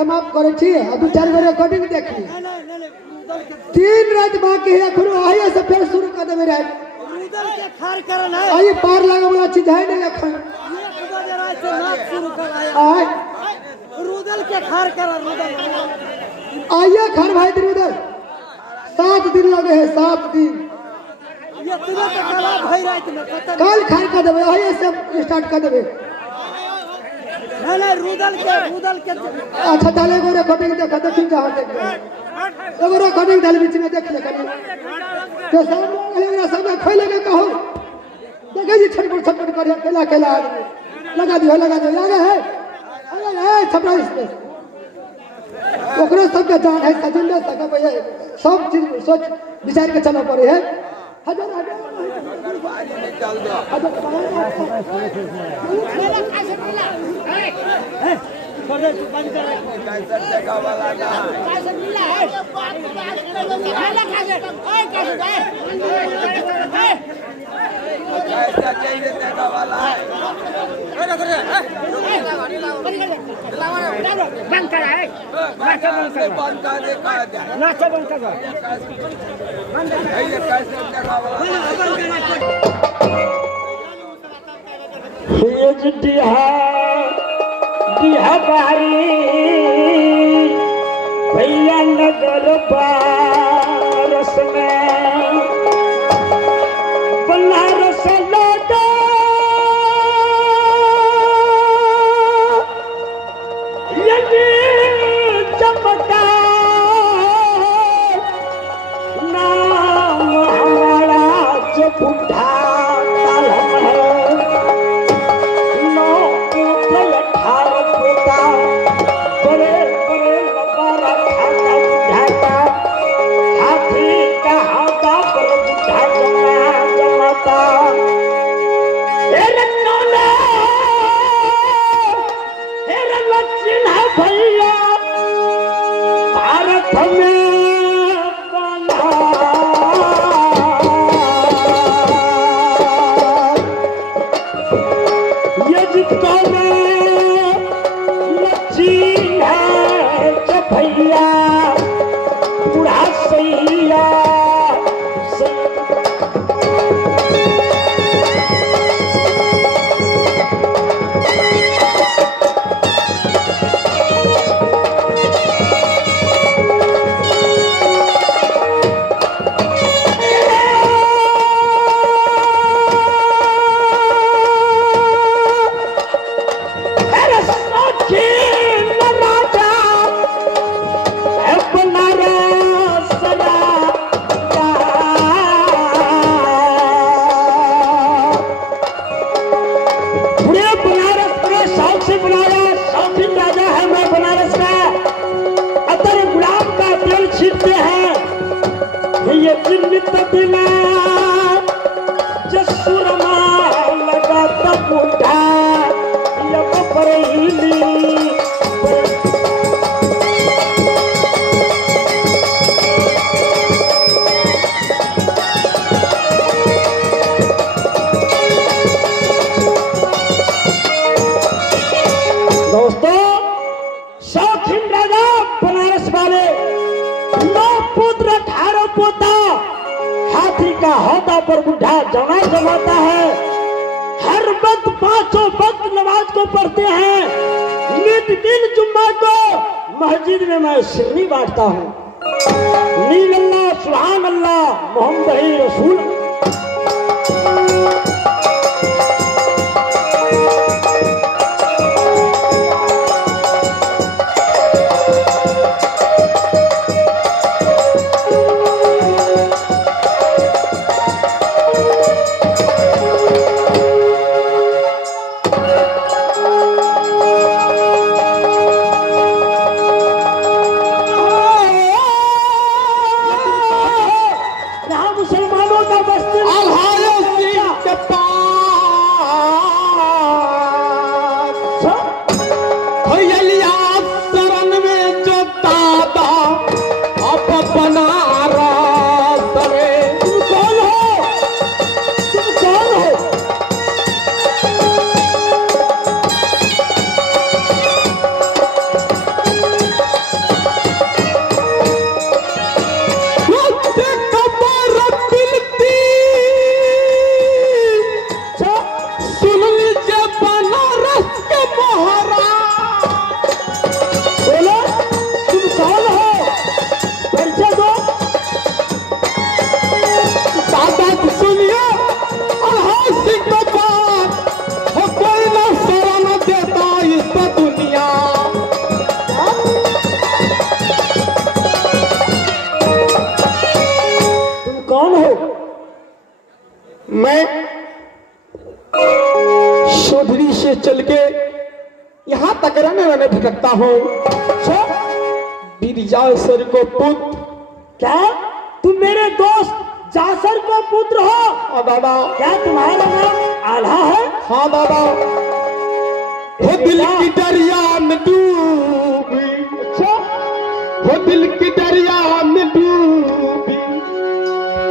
समाप्त करे छी आ दू चार गो रिकॉर्डिंग देखी 3 रात बाकी है खुद आइए से फिर शुरू कर देबे रात रुदल के खार करन है आइए पार लगे वाला चीज है नहीं अखन 1 बजे रात से नाच शुरू कर आए रुदल के खार करन रुदल आइए खार भाई उधर 7 दिन लगे है 7 दिन ये तुझे तो कला भाई रात में पता कल खार कर देबे आइए से स्टार्ट कर देबे नहीं रुदल के अच्छा डाले एगो रिकॉर्डिंग देखा देखी जहां देख एगो रिकॉर्डिंग डाले बीच में देख ले कनी तो सब एगरा सब खोल लगे कहो देखे जी छटपट कर केला आदमी लगा दियो आगे है छपरा इसमें ओकरो सबके जान है सजिंदा सका भैया सब चीज सोच विचार के चलना पड़े है हजार दिहा बारी भैया नगर पारस में बनारस लौटा यदि चमका नाम हमारा जो बुढ़ा पर बुढ़ा जना जमाता है। हर वक्त 5 वक्त नमाज को पढ़ते हैं। नित दिन जुम्मा को मस्जिद में मैं सिरनी बांटता हूँ। नील अल्लाह सुभान अल्लाह मोहम्मद रसूल। कौन हो? मैं शोधरी से चल के यहाँ तक रहने भटकता हूँ। वीरजासर को पुत्र। क्या तुम मेरे दोस्त जासर को पुत्र हो? हाँ दादा। क्या तुम्हारा नाम आल्हा है? हाँ दादा। वो दिल की दरिया में डूबी, वो दिल की दरिया में डूबी,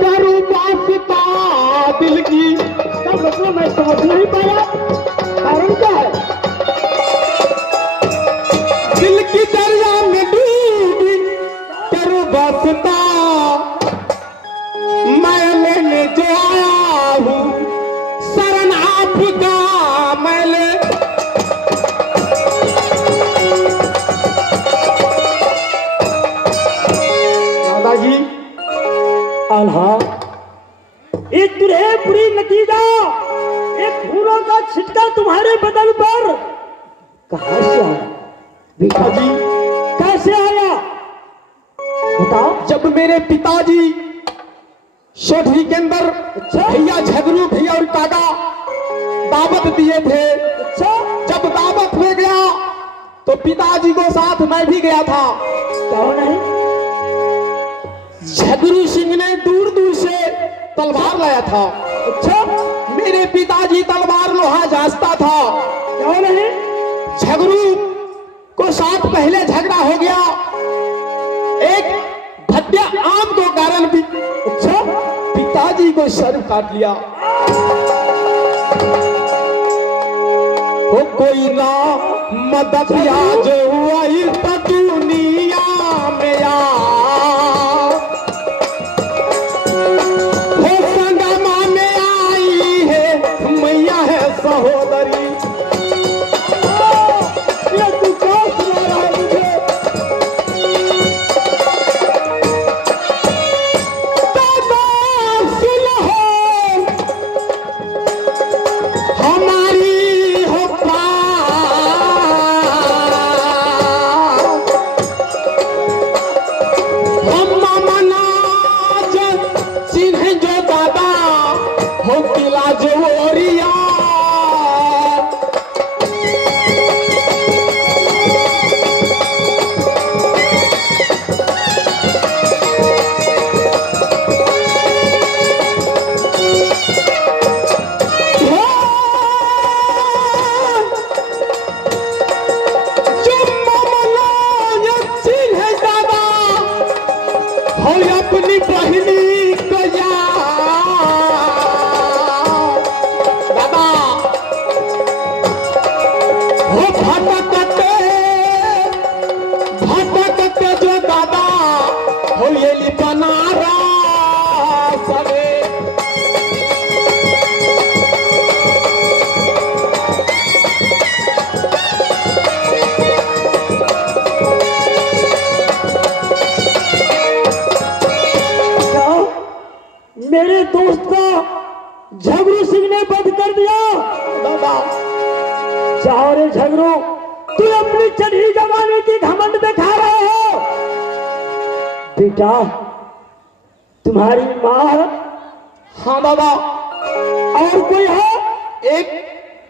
करूँ वास्ता दिल की। इसका मतलब मैं समझ नहीं पाया, कारण क्या है? दिल की दरिया में डूबी करूँ वास्ता, मैं लेने जो आया हूँ शरण आपका, मैं ले। दादाजी आल्हा, एक बुरी नतीजा, एक फूलों का छिटका तुम्हारे बदन पर कहां से आया? पिताजी कैसे आया बताओ। जब मेरे पिताजी शोधरी के अंदर भैया झगरू भैया और काका दावत दिए थे, जब दावत में गया तो पिताजी को साथ मैं भी गया था। क्यों नहीं? झगरू सिंह ने दूर दूर से तलवार लाया था। मेरे पिताजी तलवार लोहा जांचता था। क्यों नहीं? झगरू को साथ पहले झगड़ा हो गया, एक भद्या आम को कारण भी पिताजी को सर काट लिया। हो कोई ना मदद या जो हुआ इस दुनिया में या, हो संगमा में आई है मैया है सहोदरी। ये तू क्या सुना रहा है मुझे? हमारी हो हम मनाज चिन्ह जो दादा हो किला जोरिया। अपनी बहनी को या दादा हो भटकते जो दादा हो ये बनारा सरे। मेरे दोस्त का झगरू सिंह ने वध कर दिया। दादा जाओ रे झगरू, तू अपनी चढ़ी जवानी की घमंड दिखा रहे हो। बेटा तुम्हारी माँ हाँ दादा। और कोई है? एक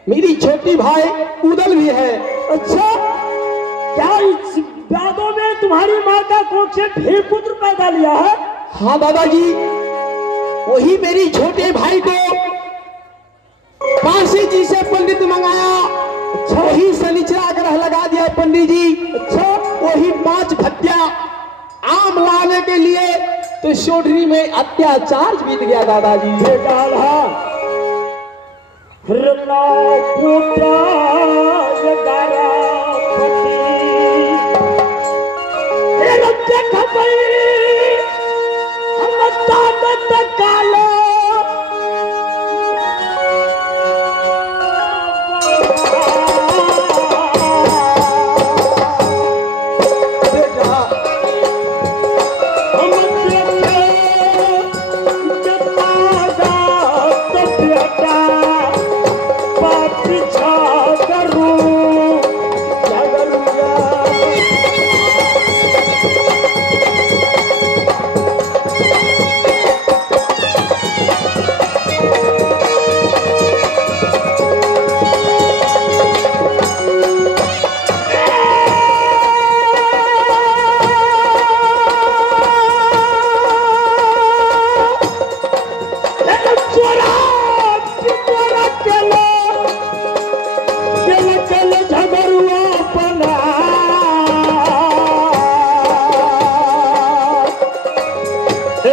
मेरी छोटी भाई उदल भी है। अच्छा, क्या इस यादों में तुम्हारी माँ का कोख से फिर पुत्र पैदा लिया है? हाँ दादाजी, वही मेरी छोटे भाई को काशी जी से पंडित मंगाया। अच्छा, वही शनिचरा ग्रह लगा दिया पंडित जी। अच्छा, वही 5 भत्या आम लाने के लिए तो शोधरी में अत्याचार बीत गया दादाजी। ये डाला रना पुत्रा जगारा पति ये रत्ते खपई हम ताकत कालो करू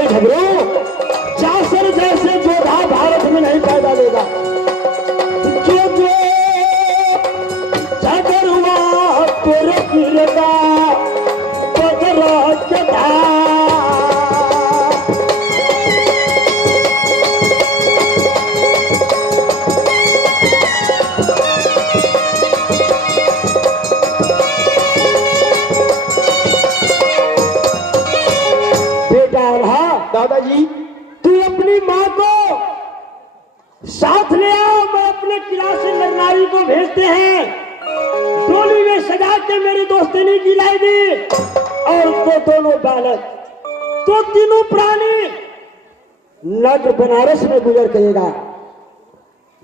झगड़ो, जासर जैसे जोधा भारत में नहीं पैदा लेगा। जो जो झगड़ुआ तेरे गिरगा बजरा के धार। दादाजी तू अपनी माँ को साथ ले आओ, मैं अपने किला से नरनारी को भेजते हैं। डोली में सजा के मेरी दोस्तिनी की लाएगी और तो दोनों बालक तो तीनों प्राणी नगर बनारस में गुजर करेगा।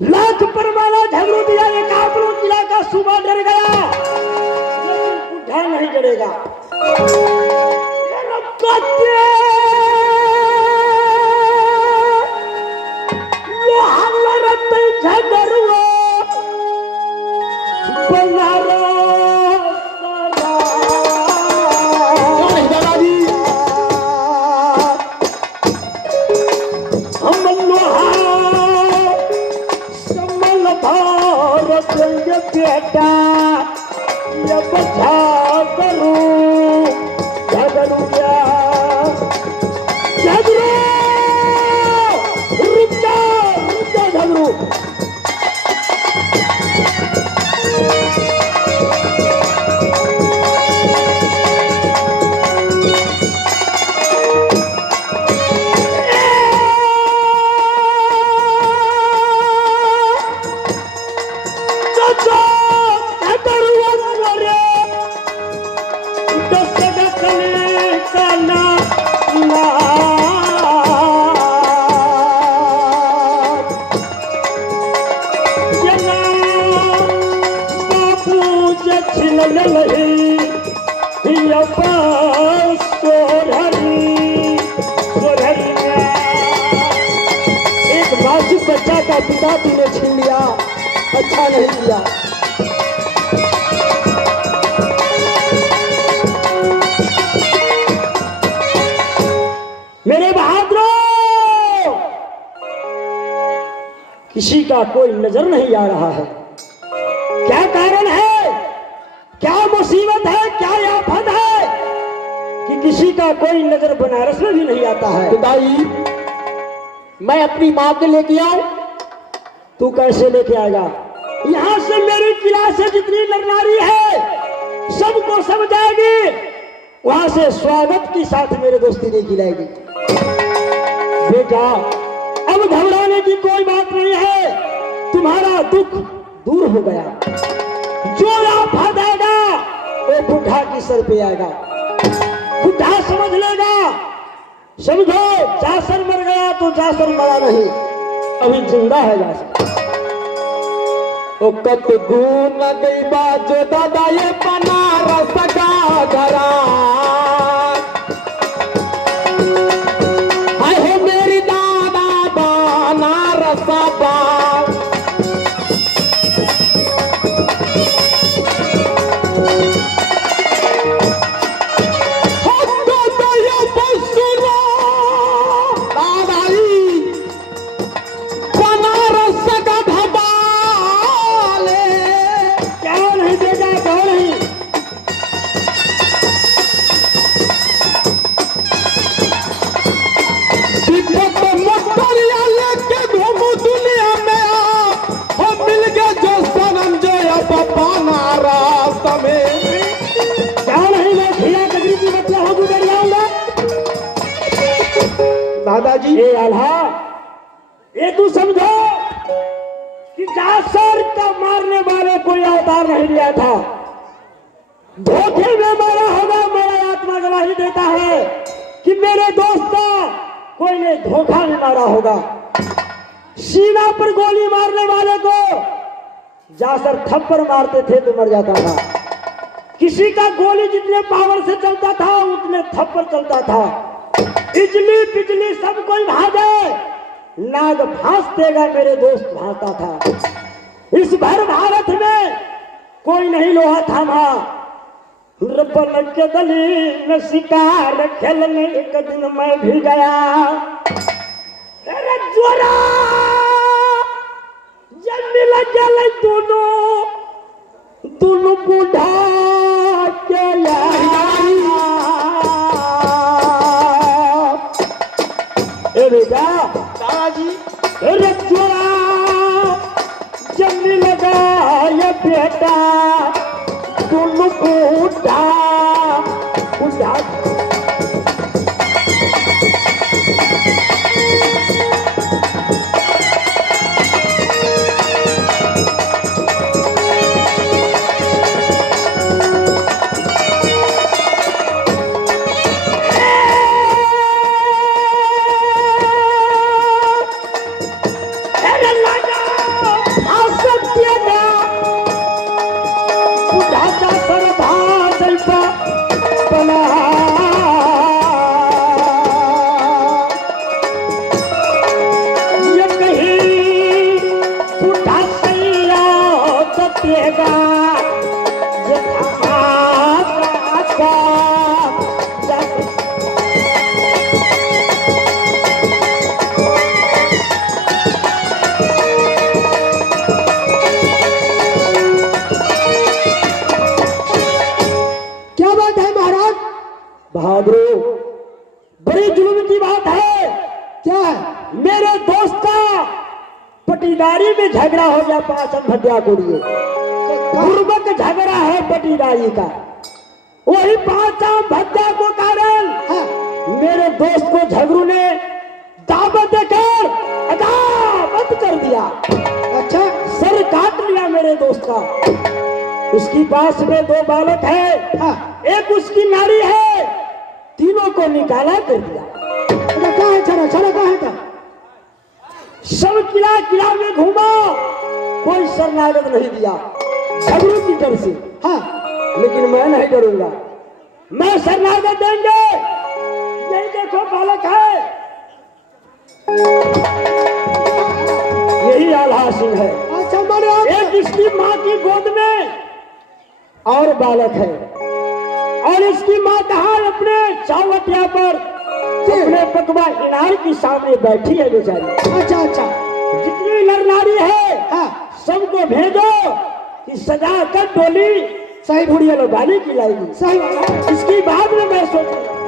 लाख परवाना झगड़ू दिया, एक आपनो किला का सूबा डर गया, लेकिन बुढ़ा नहीं डरेगा। बेटा ये बचा करूं झगड़ूया झगड़ू रुक जा झगड़ू। एक मासूम बच्चा का पिता तूने छीन लिया, अच्छा नहीं किया। मेरे बहादुरों, किसी का कोई नजर नहीं आ रहा है। क्या कारण है, क्या मुसीबत है, क्या आफत है कि किसी का कोई नजर बनारस में भी नहीं आता है? खुदाई, मैं अपनी माँ को लेके आऊं? तू कैसे लेके आएगा? यहाँ से मेरी किला से जितनी नरनारी है सबको समझाएगी, वहां से स्वागत के साथ मेरे दोस्ती नहीं खिलाएगी। बेटा, अब घबराने की कोई बात नहीं है, तुम्हारा दुख दूर हो गया। जो आफत आएगा वो बुढ़ा की सर पे आएगा, बुढ़ा समझ लेगा। समझो, जासर मर गया तो जासर मरा नहीं, अभी जिंदा है जासर। ओ कत गुन गई बाजो दादा ये बनारस का घरा, हाय हो मेरी दादा बनारस बा। दादाजी, ये आल्हा, ये तू समझो कि जासर का मारने वाले कोई अवतार नहीं लिया था। धोखे में मारा होगा, मेरा आत्मा गवाही देता है कि मेरे दोस्त का कोई ने धोखा में मारा होगा। सीना पर गोली मारने वाले को जासर थप्पड़ मारते थे तो मर जाता था। किसी का गोली जितने पावर से चलता था उतने थप्पड़ चलता था। बिजली बिजली सब कोई भागे, नाग फांस देगा मेरे दोस्त भागता था। इस भर भारत में कोई नहीं लोहा थामा, रपन के गली में शिकार खेलने एक दिन मैं भी गया। अरे जोरा जब मिल गए दोनों बूढ़ा के यारी। ए बेटा दादाजी अरे जोरा जब मिल गए बेटा दोनों बूढ़ा बूढ़ा। बहादुर बड़ी जुल्म की बात है। क्या है? मेरे दोस्त का पटीदारी में झगड़ा हो गया पाचन भद्या को लिए। गुर्बत झगड़ा है पटीदारी का, वही पाचन भद्या को कारण मेरे दोस्त को झगड़ू ने दावत देकर अदावत कर दिया। अच्छा, सर काट लिया मेरे दोस्त का। उसकी पास में 2 बालक है, एक उसकी नारी है, तीनों को निकाला कर दिया। कहाँ है छड़ा? छड़ा कहाँ है था? सब किला किला में घूमा, कोई शरणागत नहीं दिया झगड़ू की डर से। हाँ, लेकिन मैं नहीं डरूंगा, मैं शरणागत देंगे। यही देखो बालक है, यही आल्हा सिंह है। अच्छा माने आप एक इसकी माँ की गोद में और बालक है, और इसकी माँ कहा अपने चावटिया पर अपने पकवा इनार के सामने बैठी है बेचारी। अच्छा अच्छा, जितनी नर नारी है हाँ, सबको भेजो कि सजा कर डोली सही बुढ़िया लोग गाली की लाएगी। सही बात है। इसकी बाद में मैं सोचूंगा।